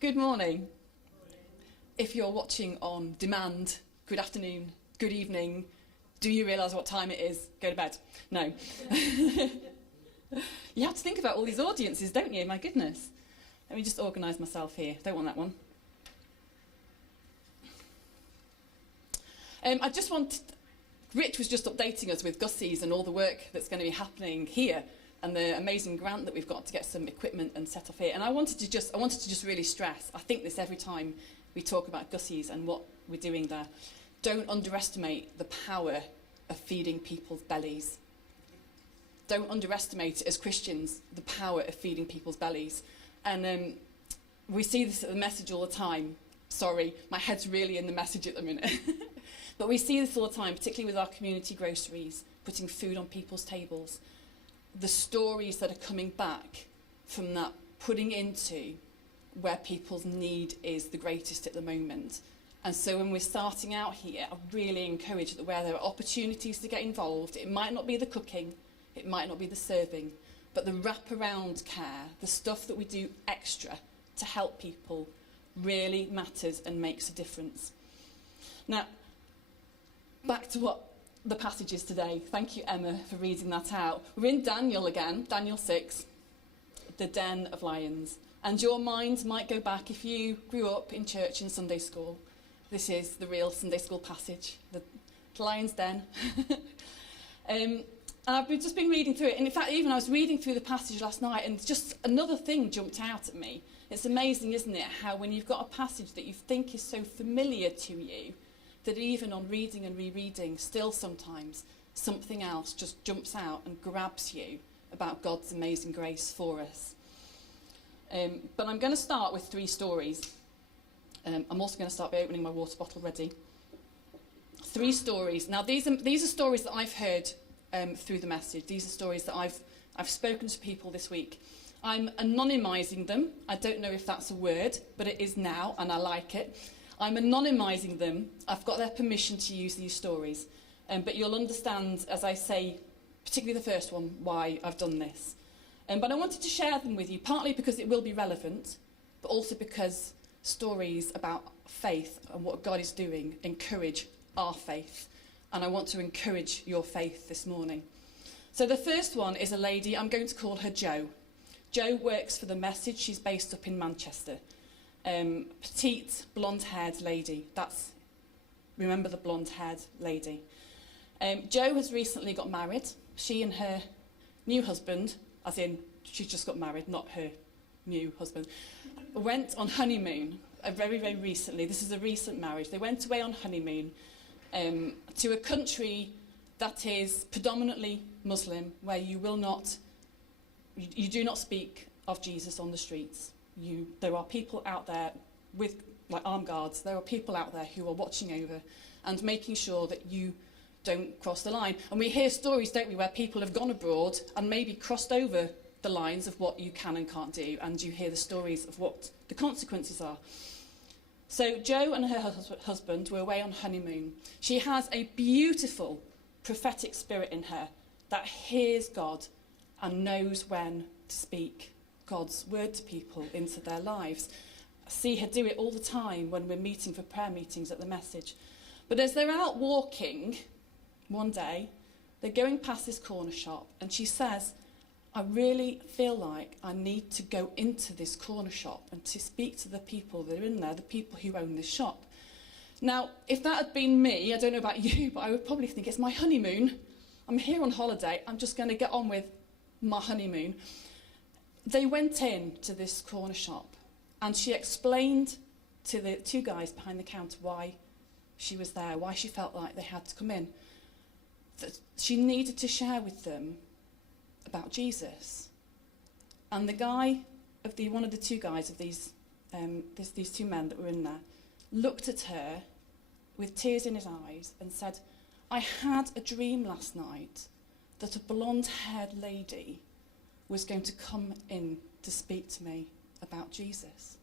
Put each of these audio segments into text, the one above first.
Good morning. If you're watching on demand, good afternoon, good evening. Do you realise what time it is? Go to bed. No. You have to think about all these audiences, don't you? My goodness. Let me just organise myself here. Don't want that one. I just wanted... Rich was just updating us with Gussie's and all the work that's going to be happening here and the amazing grant that we've got to get some equipment and set off here. And I wanted to just really stress, I think this every time we talk about Gussie's and what we're doing there, don't underestimate the power of feeding people's bellies. Don't underestimate, as Christians, the power of feeding people's bellies. And we see this at the message all the time. Sorry, my head's really in the message at the minute. But we see this all the time, particularly with our community groceries, putting food on people's tables. The stories that are coming back from that putting into where people's need is the greatest at the moment. And so when we're starting out here, I really encourage that where there are opportunities to get involved, it might not be the cooking, it might not be the serving, but the wraparound care, the stuff that we do extra to help people really matters and makes a difference. Now, back to what the passage is today. Thank you, Emma, for reading that out. We're in Daniel again, Daniel 6, the den of lions. And your minds might go back if you grew up in church and Sunday school. This is the real Sunday school passage, the lion's den. And I've just been reading through it. And in fact, even I was reading through the passage last night and just another thing jumped out at me. It's amazing, isn't it, how when you've got a passage that you think is so familiar to you, that even on reading and rereading, still sometimes something else just jumps out and grabs you about God's amazing grace for us. But I'm going to start with 3 stories. I'm also going to start by opening my water bottle ready. 3 stories. Now, these are stories that I've heard through the message. These are stories that I've spoken to people this week. I'm anonymising them. I don't know if that's a word, but it is now, and I like it. I'm anonymising them. I've got their permission to use these stories. But you'll understand, as I say, particularly the first one, why I've done this. But I wanted to share them with you, partly because it will be relevant, but also because stories about faith and what God is doing encourage our faith. And I want to encourage your faith this morning. So the first one is a lady, I'm going to call her Jo. Jo works for The Message. She's based up in Manchester. Petite, blonde-haired lady. Remember the blonde-haired lady. Jo has recently got married. She and her new husband, as in she's just got married, not her new husband, went on honeymoon very, very recently. This is a recent marriage. They went away on honeymoon to a country that is predominantly Muslim, where you do not speak of Jesus on the streets. There are people out there with armed guards. There are people out there who are watching over and making sure that you don't cross the line. And we hear stories, don't we, where people have gone abroad and maybe crossed over the lines of what you can and can't do, and you hear the stories of what the consequences are. So Jo and her husband were away on honeymoon. She has a beautiful prophetic spirit in her that hears God and knows when to speak God's word to people into their lives. I see her do it all the time when we're meeting for prayer meetings at The Message. But as they're out walking one day, they're going past this corner shop, and she says, I really feel like I need to go into this corner shop and to speak to the people that are in there, the people who own this shop. Now, if that had been me, I don't know about you, but I would probably think it's my honeymoon. I'm here on holiday. I'm just going to get on with my honeymoon. They went in to this corner shop, and she explained to the 2 guys behind the counter why she was there, why she felt like they had to come in. That she needed to share with them about Jesus. And the guy one of the 2 guys of these 2 men that were in there looked at her with tears in his eyes and said, I had a dream last night that a blonde-haired lady was going to come in to speak to me about Jesus.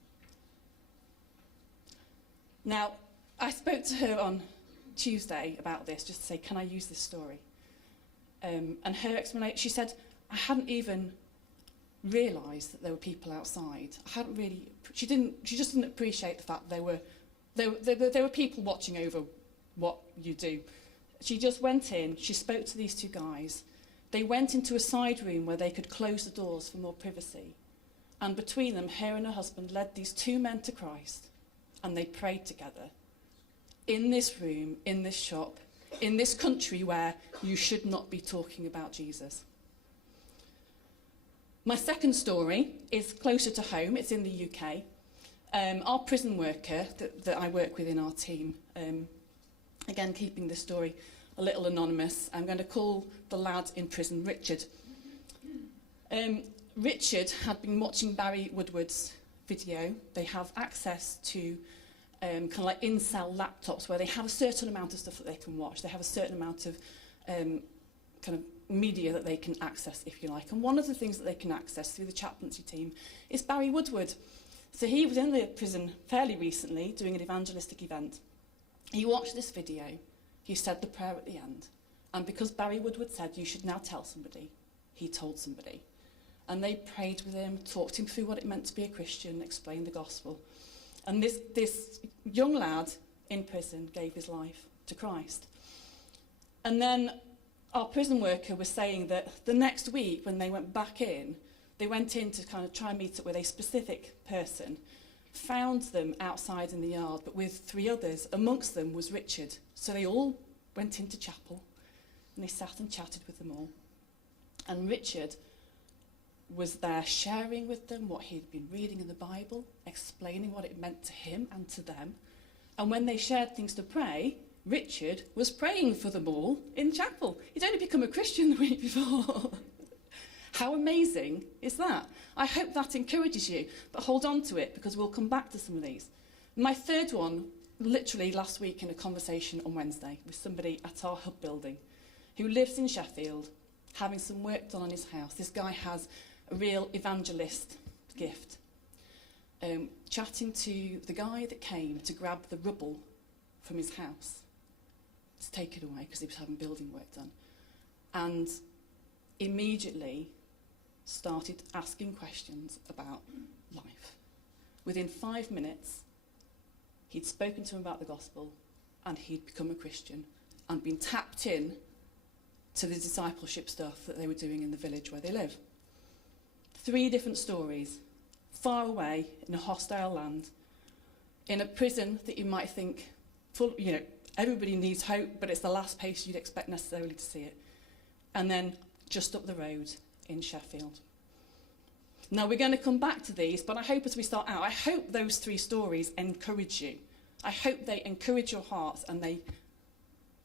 Now, I spoke to her on Tuesday about this, just to say, can I use this story? And her explanation, she said, I hadn't even realise that there were people outside. She just didn't appreciate the fact there were people watching over what you do. She just went in, she spoke to these two guys. They went into a side room where they could close the doors for more privacy. And between them, her and her husband led these two men to Christ, and they prayed together. In this room, in this shop, in this country where you should not be talking about Jesus. My second story is closer to home. It's in the UK. Our prison worker that I work with in our team, again, keeping this story a little anonymous, I'm going to call the lad in prison Richard. Richard had been watching Barry Woodward's video. They have access to kind of like in-cell laptops where they have a certain amount of stuff that they can watch. They have a certain amount of kind of media that they can access, if you like. And one of the things that they can access through the chaplaincy team is Barry Woodward. So he was in the prison fairly recently doing an evangelistic event. He watched this video. He said the prayer at the end. And because Barry Woodward said, you should now tell somebody, he told somebody. And they prayed with him, talked him through what it meant to be a Christian, explained the gospel. And this young lad in prison gave his life to Christ. And then our prison worker was saying that the next week when they went back in, they went in to kind of try and meet up with a specific person, found them outside in the yard, but with three others. Amongst them was Richard. So they all went into chapel and they sat and chatted with them all. And Richard was there sharing with them what he'd been reading in the Bible, explaining what it meant to him and to them. And when they shared things to pray, Richard was praying for them all in chapel. He'd only become a Christian the week before. How amazing is that? I hope that encourages you, but hold on to it because we'll come back to some of these. My third one, literally last week in a conversation on Wednesday with somebody at our hub building who lives in Sheffield, having some work done on his house. This guy has a real evangelist gift. Chatting to the guy that came to grab the rubble from his house to take it away because he was having building work done. And immediately started asking questions about life. Within 5 minutes, he'd spoken to him about the gospel and he'd become a Christian and been tapped in to the discipleship stuff that they were doing in the village where they live. 3 different stories, far away in a hostile land, in a prison that you might think, everybody needs hope, but it's the last place you'd expect necessarily to see it. And then just up the road in Sheffield. Now we're going to come back to these, but I hope as we start out, I hope those 3 stories encourage you. I hope they encourage your hearts and they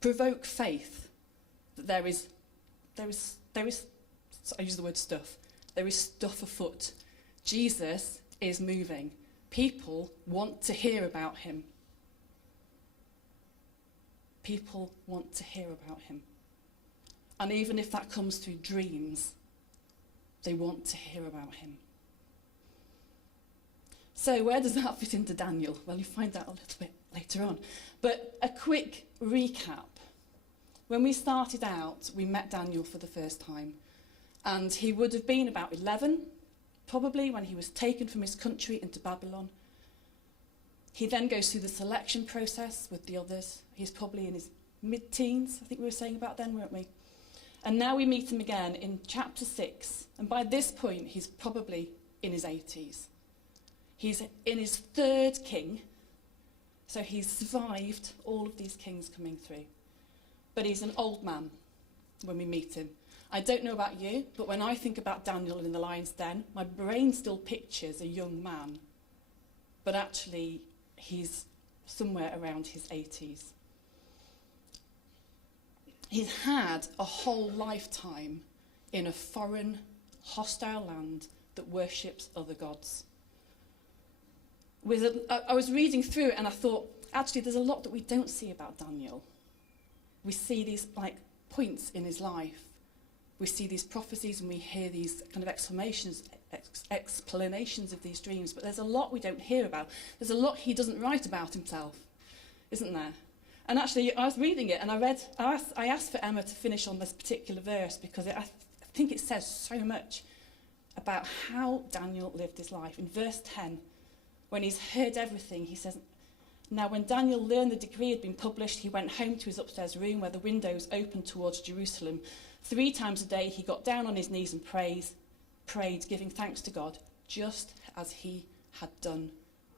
provoke faith that there is, I use the word stuff, there is stuff afoot. Jesus is moving. People want to hear about him. People want to hear about him. And even if that comes through dreams, they want to hear about him. So where does that fit into Daniel? Well, you find out a little bit later on. But a quick recap. When we started out, we met Daniel for the first time. And he would have been about 11, probably, when he was taken from his country into Babylon. He then goes through the selection process with the others. He's probably in his mid-teens, I think we were saying about then, weren't we? And now we meet him again in chapter 6. And by this point, he's probably in his 80s. He's in his 3rd king. So he's survived all of these kings coming through. But he's an old man when we meet him. I don't know about you, but when I think about Daniel in the lion's den, my brain still pictures a young man. But actually, he's somewhere around his 80s. He's had a whole lifetime in a foreign, hostile land that worships other gods. I was reading through it and I thought, actually, there's a lot that we don't see about Daniel. We see these points in his life. We see these prophecies and we hear these kind of explanations of these dreams, but there's a lot we don't hear about. There's a lot he doesn't write about himself, isn't there? And actually, I was reading it and I asked for Emma to finish on this particular verse because I think it says so much about how Daniel lived his life. In verse 10, when he's heard everything, he says, "Now when Daniel learned the decree had been published, he went home to his upstairs room where the windows opened towards Jerusalem. 3 times a day he got down on his knees and prayed, giving thanks to God, just as he had done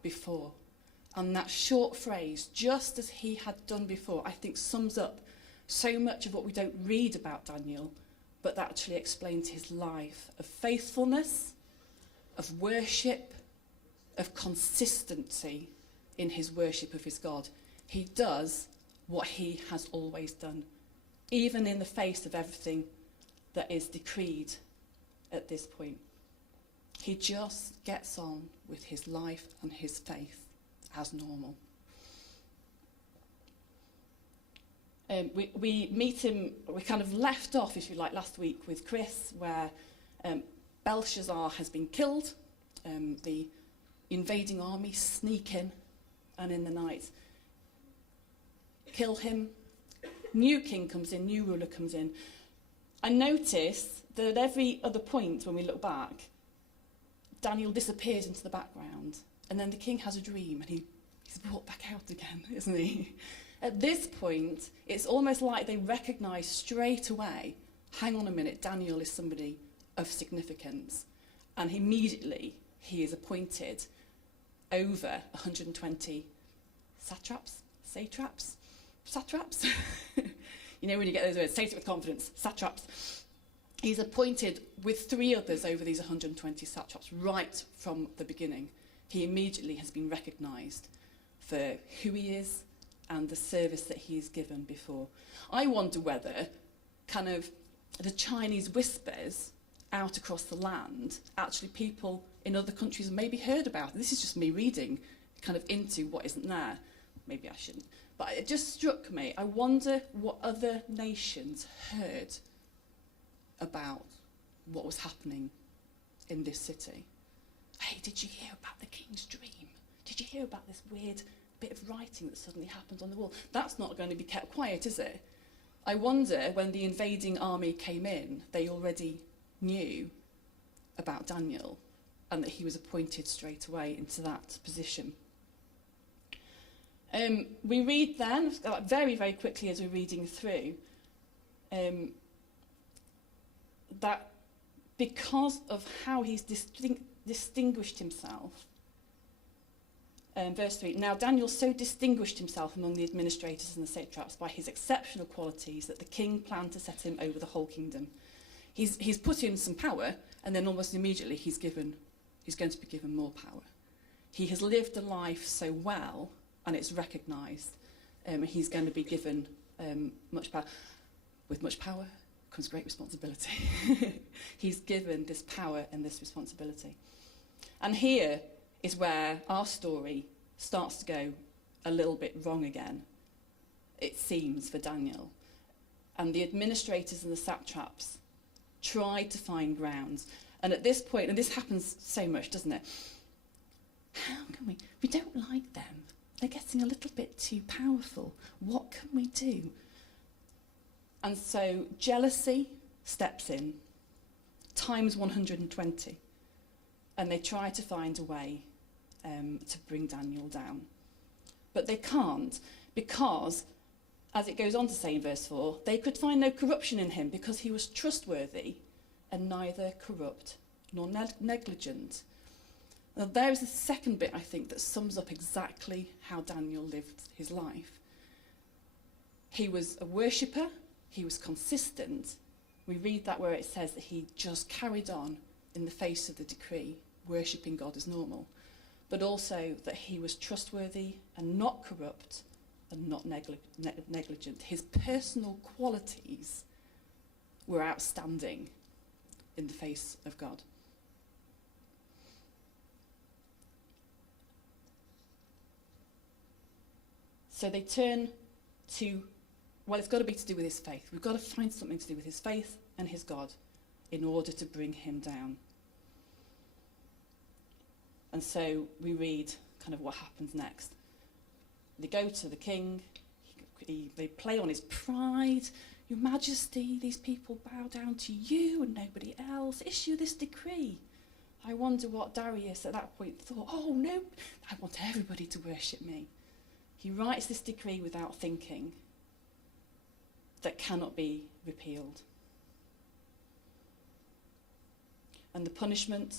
before." And that short phrase, "just as he had done before," I think sums up so much of what we don't read about Daniel, but that actually explains his life of faithfulness, of worship, of consistency in his worship of his God. He does what he has always done, even in the face of everything that is decreed at this point. He just gets on with his life and his faith as normal. We meet him, we kind of left off, if you like, last week with Chris, where Belshazzar has been killed. The invading army sneak in, and in the night kill him. New king comes in, new ruler comes in. I notice that at every other point when we look back, Daniel disappears into the background, and then the king has a dream, and he's brought back out again, isn't he? At this point, it's almost like they recognise straight away, hang on a minute, Daniel is somebody of significance. And immediately he is appointed over 120 satraps. You know when you get those words, say it with confidence, satraps. He's appointed with 3 others over these 120 satraps right from the beginning. He immediately has been recognised for who he is and the service that he's given before. I wonder whether kind of the Chinese whispers out across the land, actually people in other countries have maybe heard about it. This is just me reading kind of into what isn't there. Maybe I shouldn't. But it just struck me. I wonder what other nations heard about what was happening in this city. Hey, did you hear about the king's dream? Did you hear about this weird bit of writing that suddenly happened on the wall? That's not going to be kept quiet, is it? I wonder when the invading army came in, they already knew about Daniel and that he was appointed straight away into that position. We read then, very, very quickly as we're reading through, that because of how he's distinguished himself, verse 3, "Now Daniel so distinguished himself among the administrators and the satraps by his exceptional qualities that the king planned to set him over the whole kingdom." He's put in some power, and then almost immediately he's going to be given more power. He has lived a life so well, and it's recognised. He's going to be given much power. With much power comes great responsibility. He's given this power and this responsibility. And here is where our story starts to go a little bit wrong again, it seems, for Daniel. And the administrators and the satraps tried to find grounds. And at this point, and this happens so much, doesn't it? How can we don't like them. They're getting a little bit too powerful. What can we do? And so jealousy steps in, times 120. And they try to find a way to bring Daniel down. But they can't, because, as it goes on to say in verse 4, they could find no corruption in him because he was trustworthy and neither corrupt nor negligent. Now, there is a second bit, I think, that sums up exactly how Daniel lived his life. He was a worshipper, he was consistent. We read that where it says that he just carried on in the face of the decree, worshipping God as normal, but also that he was trustworthy and not corrupt and not negligent. His personal qualities were outstanding in the face of God. So they turn to, well, it's got to be to do with his faith. We've got to find something to do with his faith and his God in order to bring him down. And so we read kind of what happens next. They go to the king. They play on his pride. Your Majesty, these people bow down to you and nobody else. Issue this decree. I wonder what Darius at that point thought. Oh no, I want everybody to worship me. He writes this decree without thinking that cannot be repealed. And the punishment,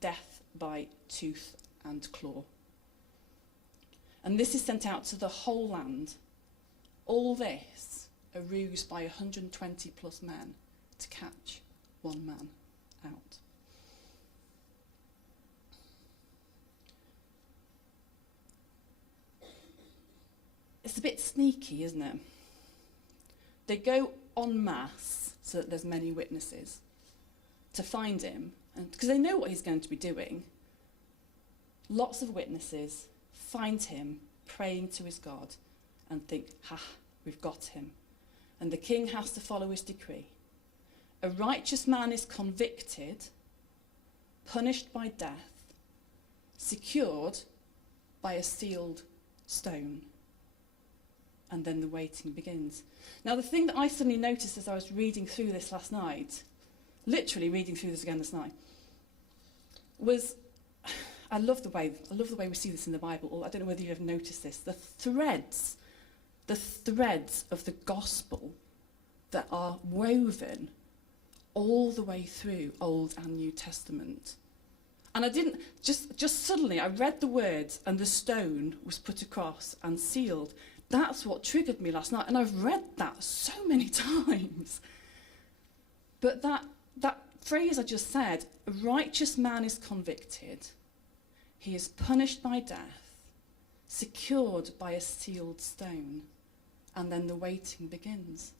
death by tooth and claw. And this is sent out to the whole land. All this, a ruse by 120 plus men to catch one man out. It's a bit sneaky, isn't it? They go en masse so that there's many witnesses to find him, and because they know what he's going to be doing. Lots of witnesses find him praying to his God and think, ha, we've got him. And the king has to follow his decree. A righteous man is convicted, punished by death, secured by a sealed stone. And then the waiting begins. Now, the thing that I suddenly noticed as I was reading through this last night, literally reading through this again this night, was, I love the way we see this in the Bible. I don't know whether you've ever noticed this. The threads of the gospel that are woven all the way through Old and New Testament. And I didn't, just suddenly, I read the words and the stone was put across and sealed. That's what triggered me last night. And I've read that so many times. But that phrase I just said, a righteous man is convicted. He is punished by death, secured by a sealed stone. And then the waiting begins.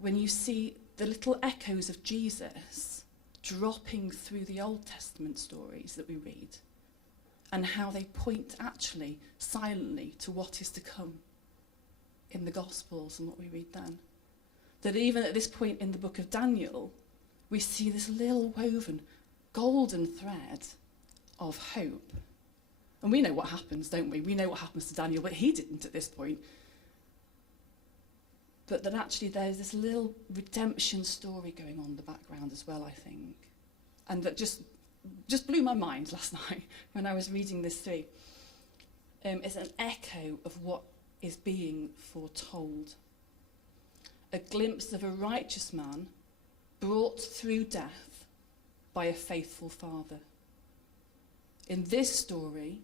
When you see the little echoes of Jesus dropping through the Old Testament stories that we read, and how they point actually silently to what is to come in the Gospels and what we read then. That even at this point in the book of Daniel, we see this little woven golden thread of hope. And we know what happens, don't we? We know what happens to Daniel, but he didn't at this point. But that actually there's this little redemption story going on in the background as well, I think. And that just blew my mind last night when I was reading this through. It's an echo of what is being foretold. A glimpse of a righteous man brought through death by a faithful father. In this story,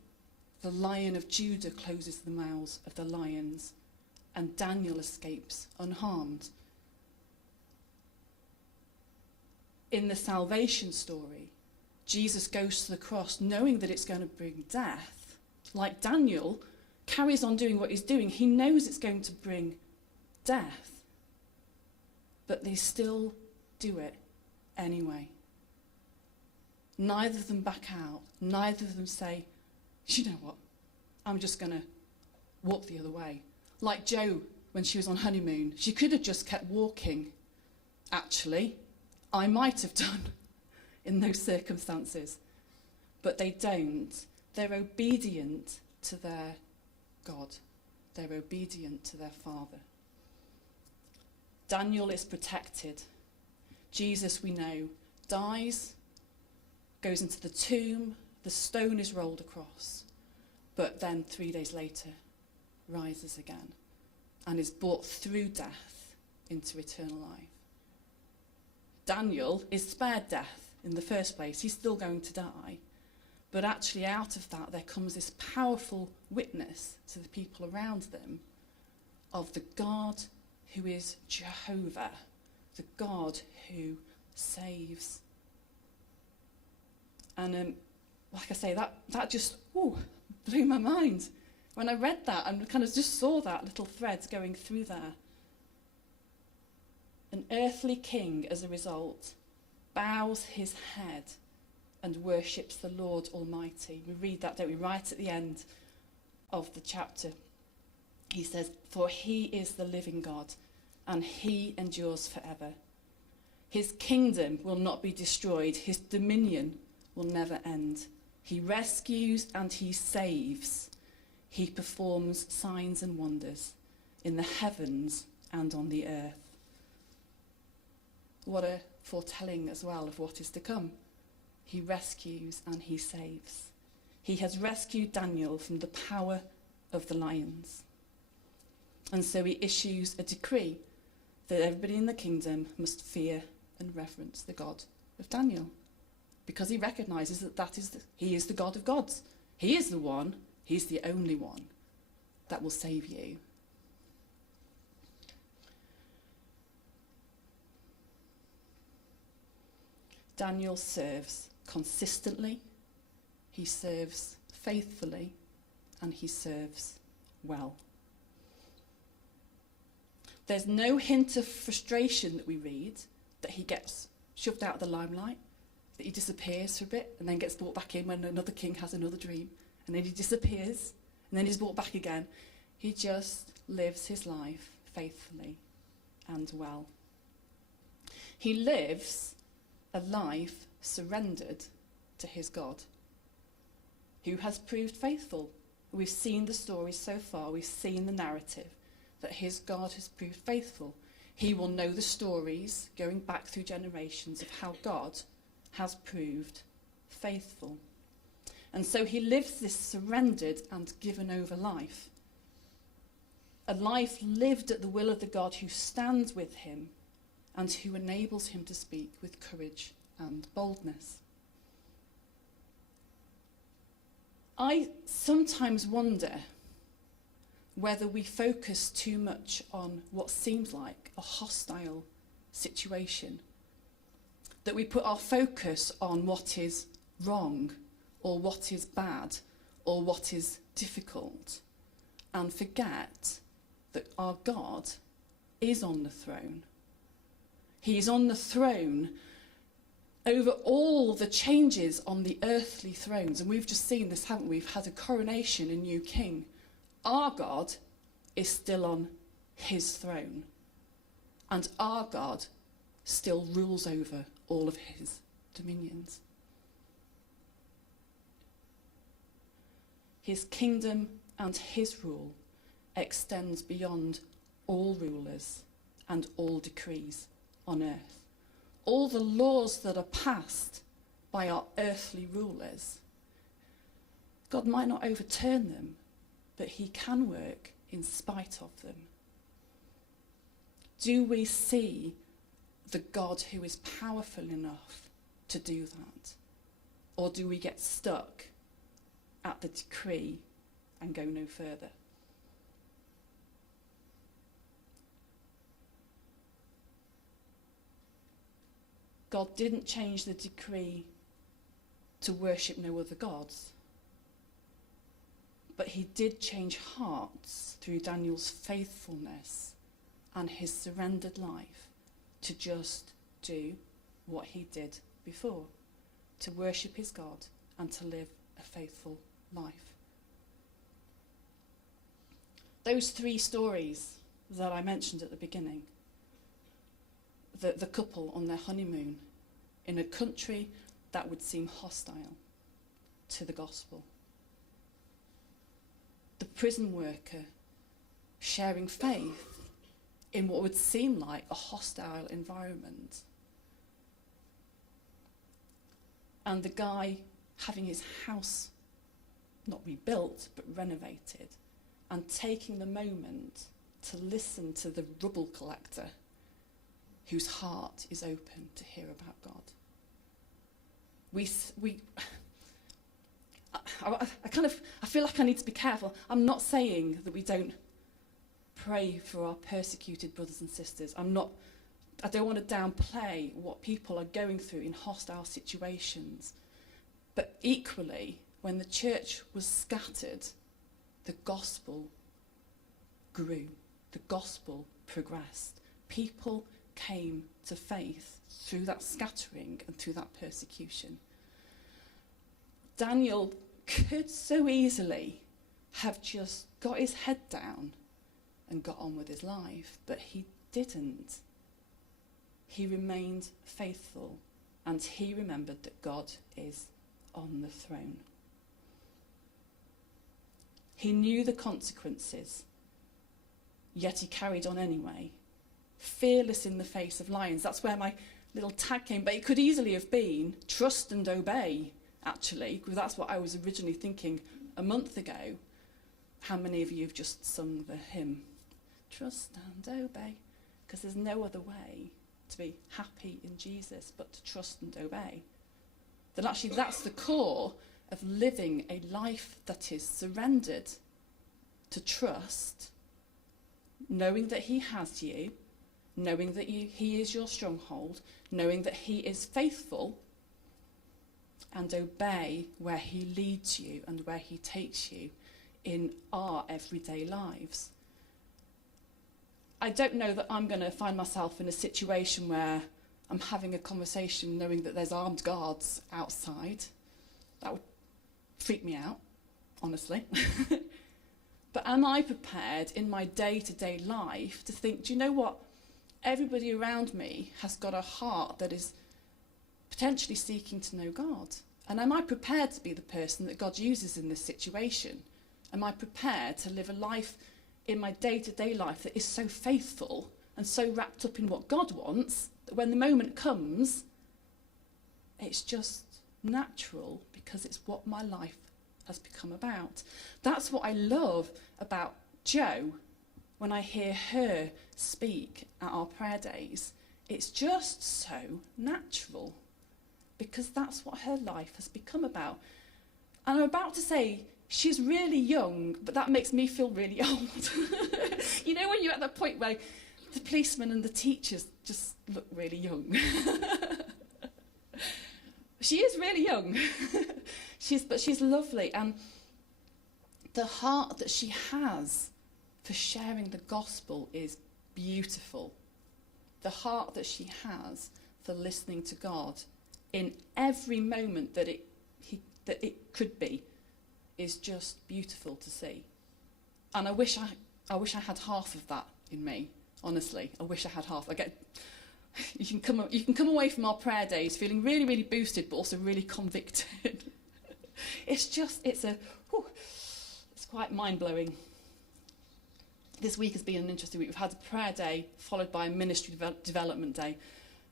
the Lion of Judah closes the mouths of the lions, and Daniel escapes unharmed. In the salvation story, Jesus goes to the cross knowing that it's going to bring death. Like Daniel carries on doing what he's doing. He knows it's going to bring death. But they still do it anyway. Neither of them back out. Neither of them say, you know what, I'm just going to walk the other way. Like Jo, when she was on honeymoon, she could have just kept walking. Actually, I might have done in those circumstances. But they don't. They're obedient to their God. They're obedient to their Father. Daniel is protected. Jesus, we know, dies, goes into the tomb, the stone is rolled across, but then 3 days later rises again and is brought through death into eternal life. Daniel is spared death in the first place. He's still going to die. But actually out of that there comes this powerful witness to the people around them of the God who is Jehovah, the God who saves. And like I say, that just blew my mind. When I read that and kind of just saw that little thread going through there. An earthly king, as a result, bows his head and worships the Lord Almighty. We read that, don't we? Right at the end of the chapter. He says, for he is the living God, and he endures forever. His kingdom will not be destroyed. His dominion will never end. He rescues and he saves. He performs signs and wonders in the heavens and on the earth. What a foretelling as well of what is to come. he rescues and he saves. He has rescued Daniel from the power of the lions. And so he issues a decree that everybody in the kingdom must fear and reverence the God of Daniel, because he recognises that he is the God of gods. He is the one, he's the only one that will save you. Daniel serves consistently, he serves faithfully, and he serves well. There's no hint of frustration that we read, that he gets shoved out of the limelight, that he disappears for a bit and then gets brought back in when another king has another dream, and then he disappears and then he's brought back again. He just lives his life faithfully and well. He lives a life surrendered to his God, who has proved faithful. We've seen the stories so far, we've seen the narrative, that his God has proved faithful. He will know the stories going back through generations of how God has proved faithful. And so he lives this surrendered and given over life. A life lived at the will of the God who stands with him and who enables him to speak with courage and boldness. I sometimes wonder whether we focus too much on what seems like a hostile situation, that we put our focus on what is wrong or what is bad or what is difficult, and forget that our God is on the throne. He is on the throne over all the changes on the earthly thrones. And we've just seen this, haven't we? We've had a coronation, a new king. Our God is still on his throne. And our God still rules over all of his dominions. His kingdom and his rule extends beyond all rulers and all decrees on earth. All the laws that are passed by our earthly rulers, God might not overturn them, but he can work in spite of them. Do we see the God who is powerful enough to do that? Or do we get stuck at the decree and go no further? God didn't change the decree to worship no other gods, but he did change hearts through Daniel's faithfulness and his surrendered life to just do what he did before, to worship his God and to live a faithful life. Those three stories that I mentioned at the beginning, the couple on their honeymoon in a country that would seem hostile to the gospel, the prison worker sharing faith in what would seem like a hostile environment, and the guy having his house not rebuilt but renovated, and taking the moment to listen to the rubble collector whose heart is open to hear about God. I feel like I need to be careful. I'm not saying that we don't pray for our persecuted brothers and sisters. I don't want to downplay what people are going through in hostile situations. But equally, when the church was scattered, the gospel grew. The gospel progressed. People came to faith through that scattering and through that persecution. Daniel could so easily have just got his head down and got on with his life, but he didn't. He remained faithful, and he remembered that God is on the throne. He knew the consequences, yet he carried on anyway, fearless in the face of lions. That's where my little tag came, but it could easily have been trust and obey, actually, because that's what I was originally thinking a month ago. How many of you have just sung the hymn? Trust and obey, because there's no other way to be happy in Jesus but to trust and obey. That actually that's the core of living a life that is surrendered to trust, knowing that he has you, knowing that he is your stronghold, knowing that he is faithful, and obey where he leads you and where he takes you in our everyday lives. I don't know that I'm going to find myself in a situation where I'm having a conversation knowing that there's armed guards outside. That would freak me out, honestly. But am I prepared in my day-to-day life to think, do you know what? Everybody around me has got a heart that is potentially seeking to know God. And am I prepared to be the person that God uses in this situation? Am I prepared to live a life in my day-to-day life that is so faithful and so wrapped up in what God wants that when the moment comes, it's just natural because it's what my life has become about. That's what I love about Jo. When I hear her speak at our prayer days, it's just so natural because that's what her life has become about. And I'm about to say she's really young, but that makes me feel really old. You know, when you're at that point where the policemen and the teachers just look really young. She is really young. But she's lovely. And the heart that she has for sharing the gospel is beautiful. The heart that she has for listening to God in every moment that it could be is just beautiful to see. And I wish I had half of that in me, honestly. I wish I had half. You can come away from our prayer days feeling really, really boosted, but also really convicted. It's quite mind-blowing. This week has been an interesting week. We've had a prayer day followed by a ministry development day,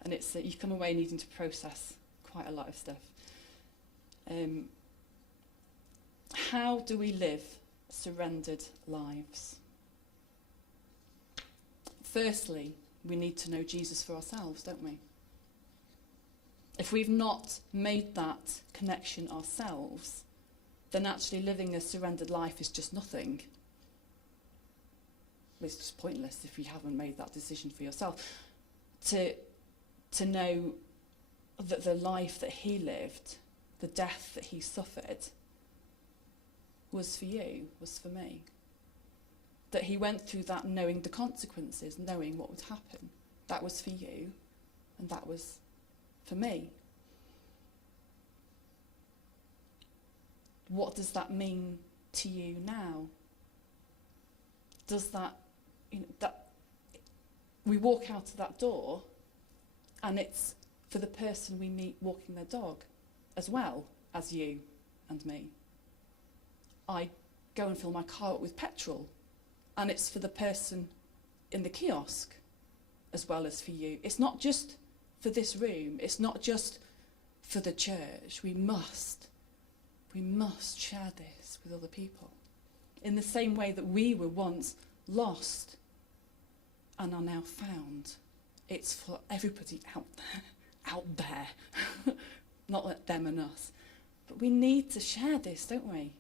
and it's you come away needing to process quite a lot of stuff. How do we live surrendered lives? Firstly, we need to know Jesus for ourselves, don't we? If we've not made that connection ourselves, then actually living a surrendered life is just nothing. It's just pointless if you haven't made that decision for yourself. To know that the life that he lived, the death that he suffered, was for you, was for me. That he went through that knowing the consequences, knowing what would happen. That was for you, and that was for me. What does that mean to you now? Does that, that we walk out of that door and it's for the person we meet walking their dog as well as you and me? I go and fill my car up with petrol and it's for the person in the kiosk as well as for you. It's not just for this room. It's not just for the church. We must share this with other people. In the same way that we were once lost and are now found. It's for everybody out there. Not like them and us. But we need to share this, don't we?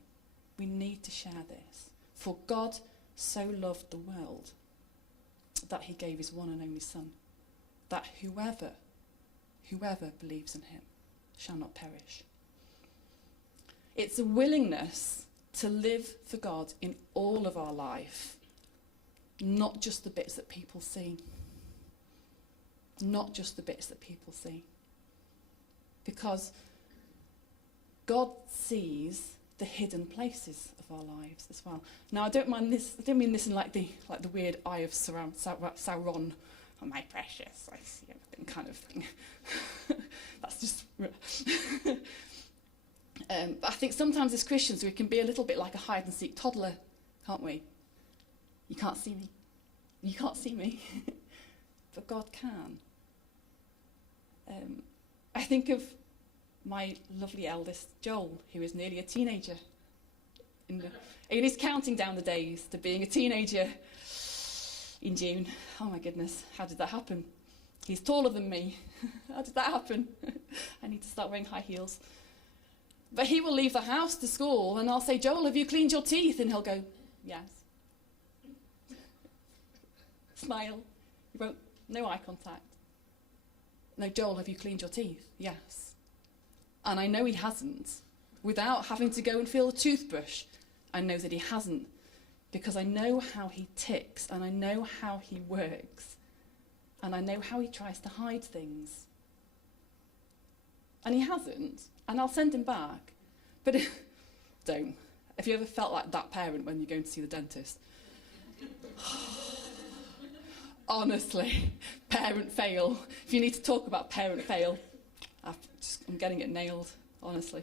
We need to share this. For God so loved the world that he gave his one and only Son, that whoever believes in him shall not perish. It's a willingness to live for God in all of our life, not just the bits that people see. Not just the bits that people see. Because God sees the hidden places of our lives as well. Now, I don't mean this in like the weird eye of Sauron. Oh, my precious, I see everything kind of thing. That's just... but I think sometimes as Christians we can be a little bit like a hide-and-seek toddler, can't we? You can't see me. You can't see me. But God can. I think of my lovely eldest, Joel, who is nearly a teenager. And he's counting down the days to being a teenager in June. Oh my goodness, how did that happen? He's taller than me. How did that happen? I need to start wearing high heels. But he will leave the house to school and I'll say, Joel, have you cleaned your teeth? And he'll go, yes. Smile. He won't, no eye contact. No, Joel, have you cleaned your teeth? Yes. And I know he hasn't. Without having to go and feel a toothbrush, I know that he hasn't. Because I know how he ticks and I know how he works. And I know how he tries to hide things. And he hasn't. And I'll send him back. But don't. Have you ever felt like that parent when you're going to see the dentist? Honestly, parent fail. If you need to talk about parent fail, I'm getting it nailed, honestly.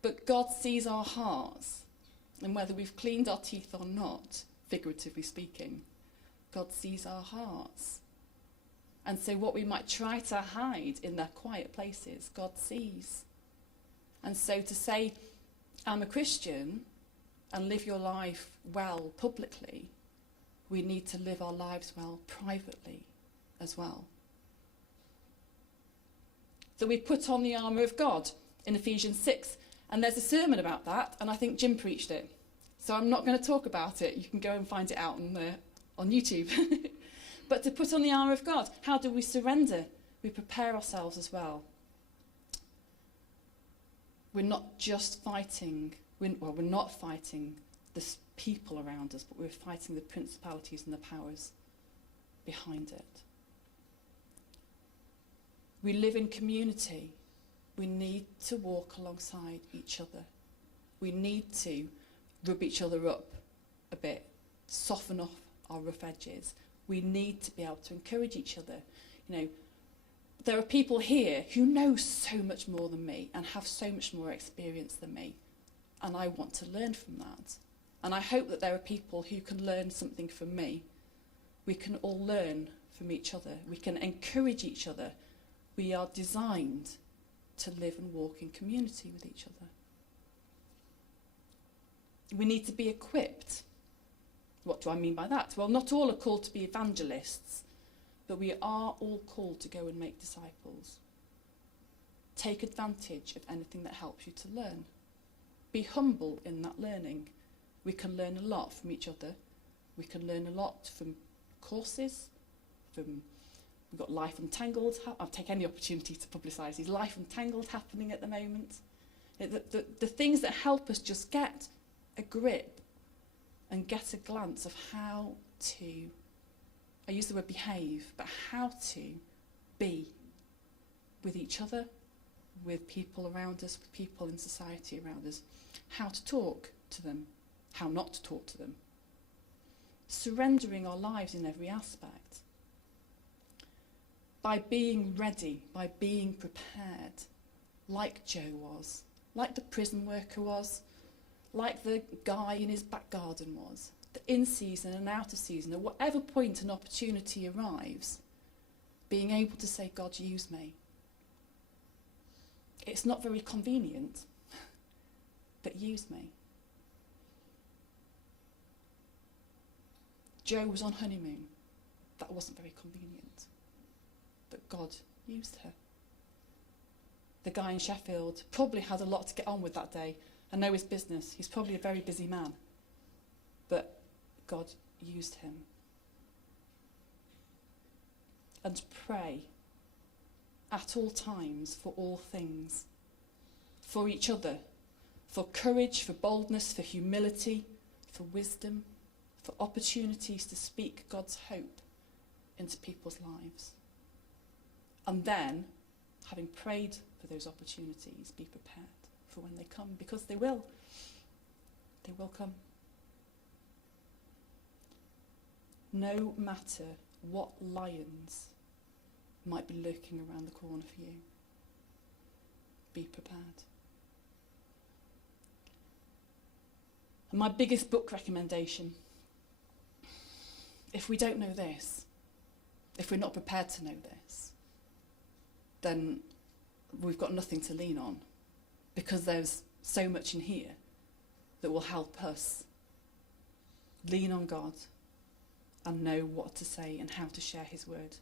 But God sees our hearts. And whether we've cleaned our teeth or not, figuratively speaking, God sees our hearts. And so what we might try to hide in their quiet places, God sees. And so to say, I'm a Christian, and live your life well publicly, we need to live our lives well privately as well. So we put on the armour of God in Ephesians 6, and there's a sermon about that, and I think Jim preached it. So I'm not going to talk about it. You can go and find it out on YouTube. But to put on the armour of God, how do we surrender? We prepare ourselves as well. We're not just fighting, we're not fighting the people around us, but we're fighting the principalities and the powers behind it. We live in community. We need to walk alongside each other. We need to rub each other up a bit, soften off our rough edges. We need to be able to encourage each other. You know, there are people here who know so much more than me and have so much more experience than me. And I want to learn from that. And I hope that there are people who can learn something from me. We can all learn from each other. We can encourage each other. We are designed to live and walk in community with each other. We need to be equipped. What do I mean by that? Well, not all are called to be evangelists, but we are all called to go and make disciples. Take advantage of anything that helps you to learn. Be humble in that learning. We can learn a lot from each other. We can learn a lot from courses, we've got Life Untangled. I'll take any opportunity to publicise these. Life Untangled happening at the moment. The things that help us just get a grip and get a glance of how to, I use the word behave, but how to be with each other, with people around us, with people in society around us, how to talk to them, how not to talk to them, surrendering our lives in every aspect, by being ready, by being prepared, like Joe was, like the prison worker was, like the guy in his back garden was, the in season and out of season, at whatever point an opportunity arrives, being able to say, God, use me. It's not very convenient, but use me. Joe was on honeymoon. That wasn't very convenient, but God used her. The guy in Sheffield probably had a lot to get on with that day. I know his business. He's probably a very busy man. But God used him. And pray at all times for all things. For each other. For courage, for boldness, for humility, for wisdom, for opportunities to speak God's hope into people's lives. And then, having prayed for those opportunities, be prepared for when they come, because they will. They will come. No matter what lions might be lurking around the corner for you, be prepared. And my biggest book recommendation, if we don't know this, if we're not prepared to know this, then we've got nothing to lean on, because there's so much in here that will help us lean on God and know what to say and how to share his word.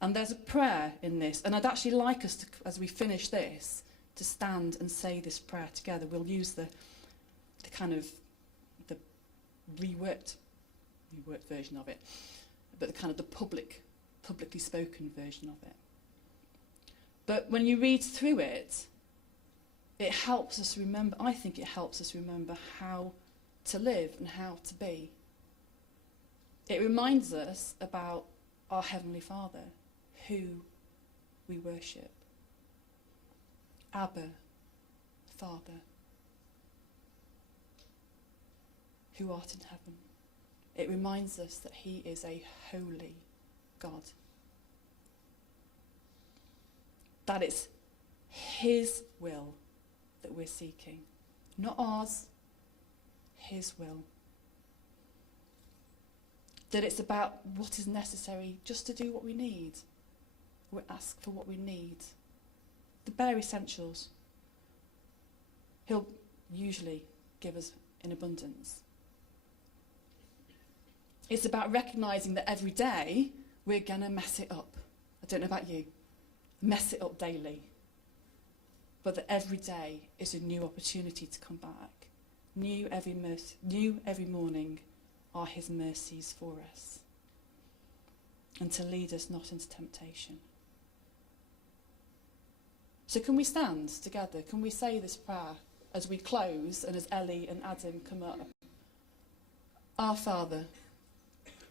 And there's a prayer in this, and I'd actually like us to, as we finish this, to stand and say this prayer together. We'll use the kind of the reworked version of it, but the kind of the publicly spoken version of it. But when you read through it, it helps us remember, I think it helps us remember how to live and how to be. It reminds us about our Heavenly Father, who we worship. Abba, Father, who art in heaven. It reminds us that he is a holy God. That it's his will that we're seeking, not ours, his will. That it's about what is necessary just to do what we need. We ask for what we need. The bare essentials. He'll usually give us in abundance. It's about recognising that every day we're going to mess it up. I don't know about you. Mess it up daily. But that every day is a new opportunity to come back. New every morning are his mercies for us. And to lead us not into temptation. So can we stand together? Can we say this prayer as we close and as Ellie and Adam come up? Our Father,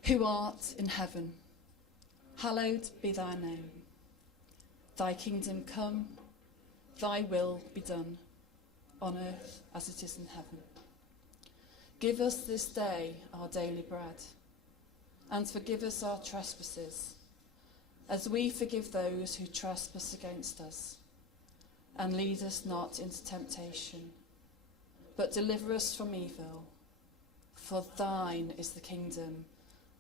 who art in heaven, hallowed be thy name. Thy kingdom come, thy will be done, on earth as it is in heaven. Give us this day our daily bread, and forgive us our trespasses, as we forgive those who trespass against us. And lead us not into temptation, but deliver us from evil. For thine is the kingdom,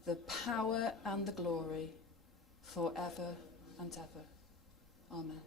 the power and the glory, forever and ever. Amen.